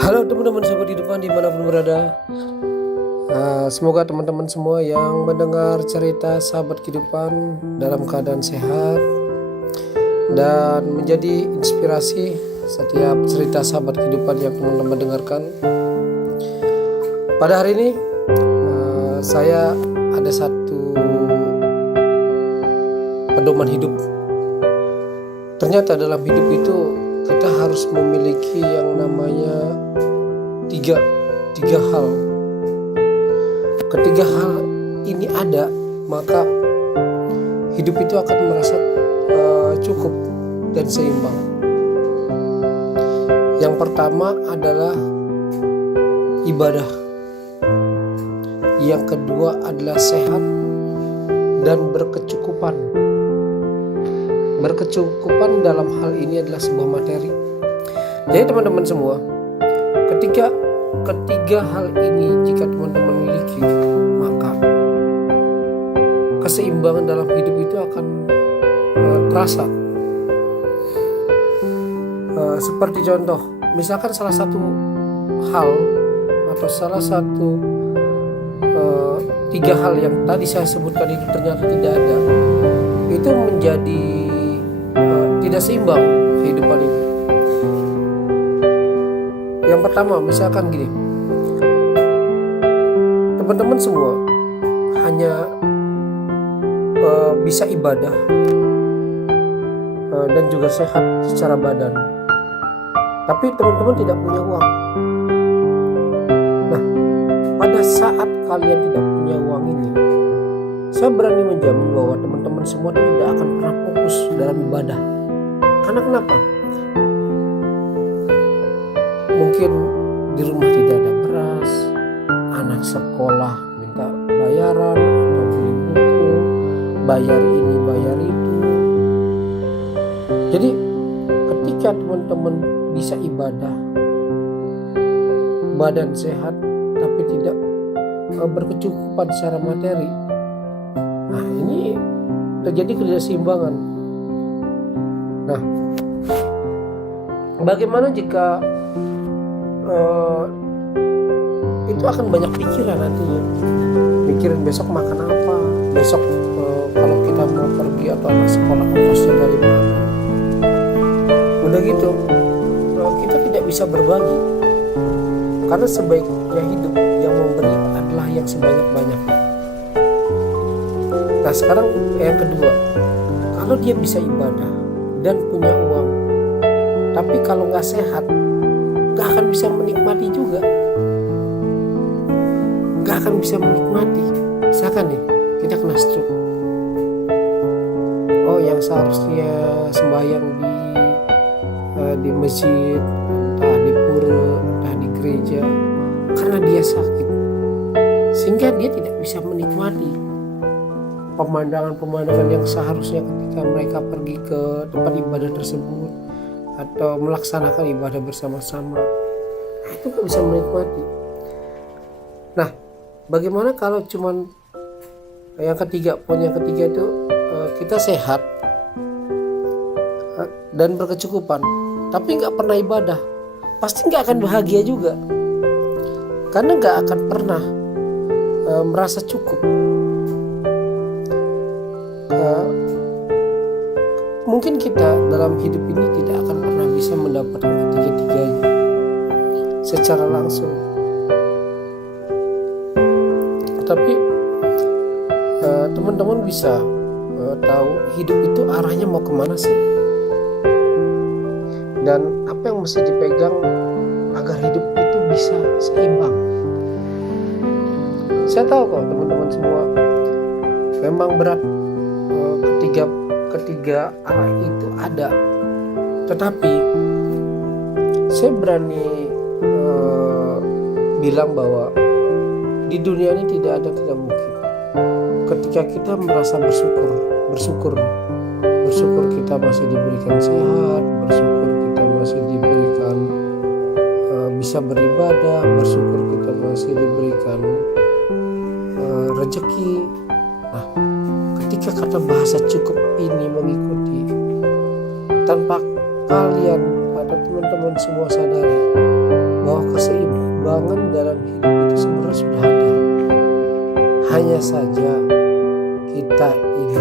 Halo teman-teman sahabat kehidupan dimanapun berada. Semoga teman-teman semua yang mendengar cerita sahabat kehidupan dalam keadaan sehat dan menjadi inspirasi setiap cerita sahabat kehidupan yang teman-teman dengarkan. Pada hari ini saya ada satu pedoman hidup. Ternyata dalam hidup itu kita harus memiliki yang namanya tiga hal. Ketiga hal ini ada, maka hidup itu akan merasa cukup dan seimbang. Yang pertama adalah ibadah. Yang kedua adalah sehat dan berkecukupan. Berkecukupan dalam hal ini adalah sebuah materi. Jadi teman-teman semua, ketiga hal ini jika teman-teman miliki, maka keseimbangan dalam hidup itu akan terasa. Seperti contoh, misalkan salah satu hal atau salah satu tiga hal yang tadi saya sebutkan itu ternyata tidak ada, itu menjadi tidak seimbang kehidupan ini. Yang pertama, misalkan gini, teman-teman semua hanya bisa ibadah dan juga sehat secara badan, tapi teman-teman tidak punya uang. Nah, pada saat kalian tidak punya uang ini, saya berani menjamin bahwa teman-teman semua tidak akan pernah fokus dalam ibadah. Karena kenapa? Mungkin di rumah tidak ada beras, anak sekolah minta bayaran atau beli buku, bayar ini bayar itu. Jadi ketika teman-teman bisa ibadah, badan sehat tapi tidak berkecukupan secara materi, nah ini terjadi ketidakseimbangan. Nah, bagaimana jika itu akan banyak pikiran nantinya, mikirin besok makan apa, besok kalau kita mau pergi atau anak sekolah ongkosnya dari mana. Udah gitu kita tidak bisa berbagi, karena sebaiknya hidup yang memberi adalah yang sebanyak-banyaknya. Nah sekarang yang kedua, kalau dia bisa ibadah dan punya uang, tapi kalau nggak sehat, nggak akan bisa menikmati juga. Nggak akan bisa menikmati. Misalkan nih, kita kena stroke. Oh, yang seharusnya sembahyang di masjid, entah di pura, entah di gereja, karena dia sakit, sehingga dia tidak bisa menikmati pemandangan-pemandangan yang seharusnya ketika mereka pergi ke tempat ibadah tersebut atau melaksanakan ibadah bersama-sama, itu gak bisa menikmati. Nah, bagaimana kalau cuman poin yang ketiga itu kita sehat dan berkecukupan, tapi gak pernah ibadah, pasti gak akan bahagia juga, karena gak akan pernah merasa cukup. Mungkin kita dalam hidup ini tidak akan pernah bisa mendapatkan ketiga-tiganya secara langsung, tapi teman-teman bisa tahu hidup itu arahnya mau kemana sih, dan apa yang mesti dipegang agar hidup itu bisa seimbang. Saya tahu kok teman-teman semua memang berat, ketiga arah itu ada, tetapi saya berani bilang bahwa di dunia ini tidak ada tidak mungkin. Ketika kita merasa bersyukur kita masih diberikan sehat, bersyukur kita masih diberikan bisa beribadah, bersyukur kita masih diberikan rezeki. Nah, ketika kata bahasa cukup ini mengikuti, tanpa kalian atau teman-teman semua sadari bahwa kekurangan dalam hidup itu sebenarnya sudah ada. Hanya saja kita ini